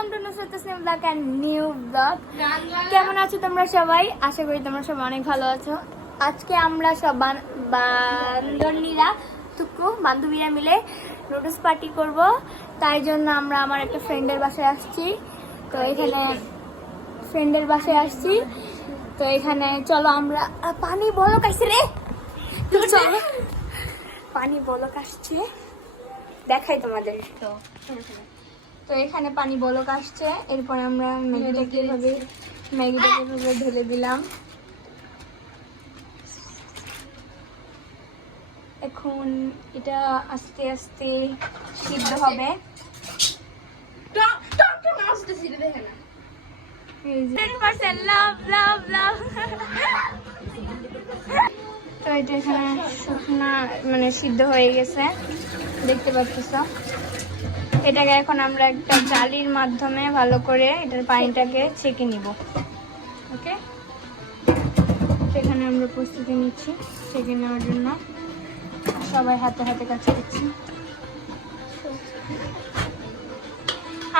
Welcome to Nusrat Tasnim blog and new blog. কেমন আছো তোমরা সবাই? আশা করি তোমরা সবাই অনেক ভালো আছো। আজকে আমরা সব বান্ধবীরা মিলে নুডলস পার্টি করব। তাই জন্য আমরা আমার একটা ফ্রেন্ডের বাসায় আসছি। তো এখানে চলো আমরা পানি বলক আসছে রে, চলো পানি বলক আসছে দেখাই তোমাদের। তো এখানে পানি বলক আসছে, এরপর আমরা ম্যাগিটাকে এভাবে ঢেলে দিলাম। এখন এটা আস্তে আস্তে সিদ্ধ হবে। তো এটা এখানে শুকনা মানে সিদ্ধ হয়ে গেছে, দেখতে পাচ্ছ। এটাকে এখন আমরা একটা জালির মাধ্যমে ভালো করে এটার পানিটাকে ছেঁকে নিব। ওকে, সেখানে আমরা প্রস্তুতি নিচ্ছি ছেঁকে নেওয়ার জন্য। সবাই হাতে হাতে কাজ করছি।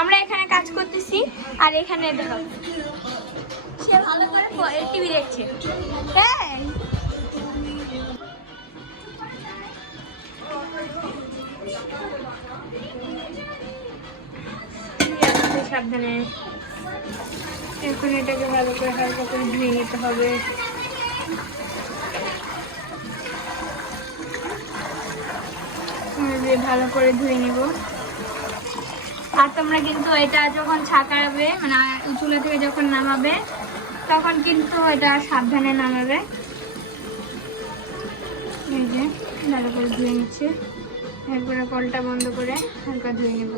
আমরা এখানে কাজ করতেছি আর এখানে দেখো সে ভালো করে টিভি দেখছে। হ্যাঁ, সাবধানে এখন এটাকে ভালো করে হালকা করে ধুয়ে নিতে হবে। ভালো করে ধুয়ে নিব। আর তোমরা কিন্তু এটা যখন ছাকাবে মানে চুলা থেকে যখন নামাবে তখন কিন্তু এটা সাবধানে নামাবে। এই যে ভালো করে ধুয়ে নিচ্ছে, এরপরে কলটা বন্ধ করে হালকা ধুয়ে নেব।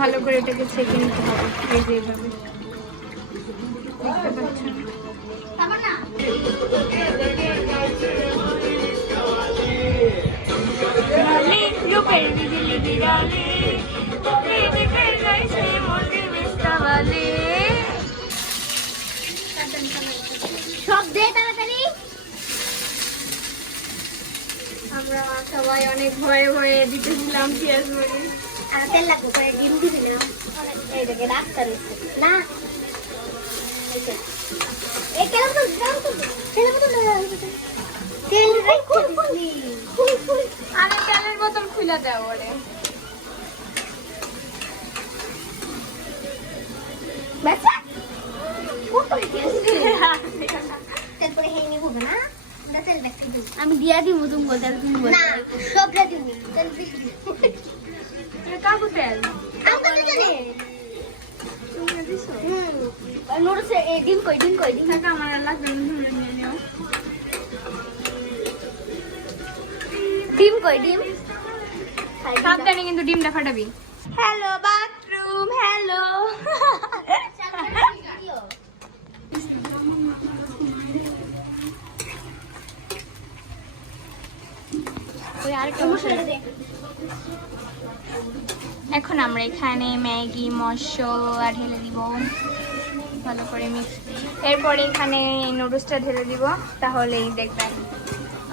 ভালো করে এটাকে ছেঁকে নিতে হবে। এই যে এইভাবে দেখতে পাচ্ছেন। সব দে তাড়াতাড়ি। আমরা সবাই অনেক ভয়ে ভয়ে দিতেছিলাম পেঁয়াজ মরিচ আর তেল লাগবে করে ডিম দিবি না। এইটাকে রাস্তা না তেলের বোতল খুলে দেওয়া বলে আমি দিয়া দিব, তুমি বলতে সবটা দিব কাকু তেল ডিম কই আমার লাগবে। ডিম কই ডিম সাবধানে কিন্তু ডিমটা ফাটাবি। Hello bathroom, hello. এখন আমরা এখানে ম্যাগি মশলা ঢেলে দিব ভালো করে মিক্স। এরপরে এখানে নুডলসটা ঢেলে দিব, তাহলেই দেখবেন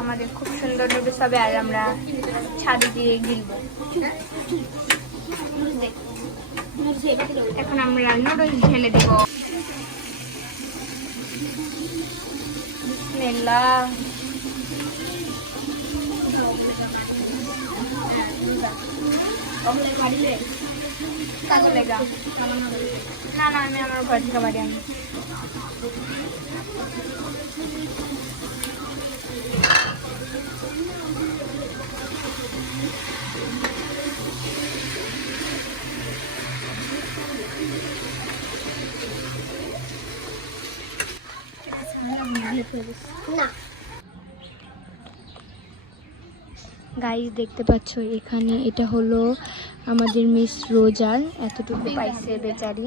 আমাদের খুব সুন্দর নুডলস হবে। আর আমরা ছাদে দিয়ে গিলব। এখন আমরা নুডলস ঢেলে দিব। বিসমিল্লাহ। না না, আমি আমার ঘর থেকে বাড়ি আনি। গাইস দেখতে পাচ্ছ এখানে এটা হলো আমাদের মিস রোজার। এতটুকু পাইছে বেচারি,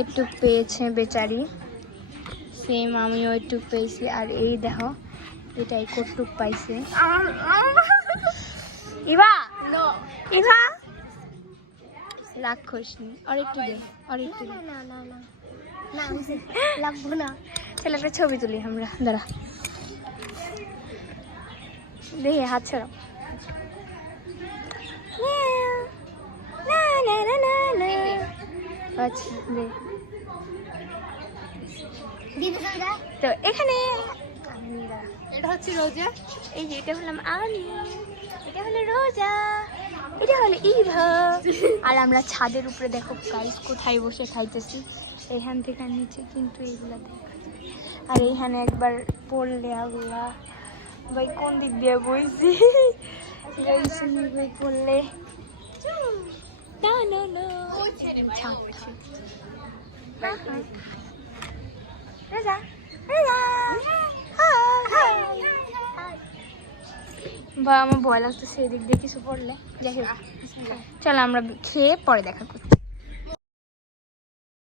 একটু পেয়েছে বেচারি। সেম আমিও একটু পেয়েছি। আর এই দেখো এটাই কটুক পাইছে। ইভা ইভা রাক্ষস আর একটু দে, আর একটু দে। না না না না লাগবো না। ছেলেটা ছবি তুলি আমরা, দাঁড়া দেখি হাত ছাড়াও। আচ্ছা তো এখানে এটা হচ্ছে রোজা, এই যে এটা হলাম আমি, এটা হলো রোজা, এটা হলো ইভা। আর আমরা ছাদের উপরে দেখো গাইস কোথায় বসে খাইতেছি, এখান থেকে নিচে কিন্তু এইগুলা দেখা যায়। আর এইখানে একবার পড়লে আল্লাহ ভাই কোন দিক দিয়ে বইছি ভাই পড়লে না না না রোজা রোজা বা আমার ভয় লাগতেছে এদিক দিয়ে কিছু পড়লে। যাই হোক চলো আমরা খেয়ে পরে দেখা করছি।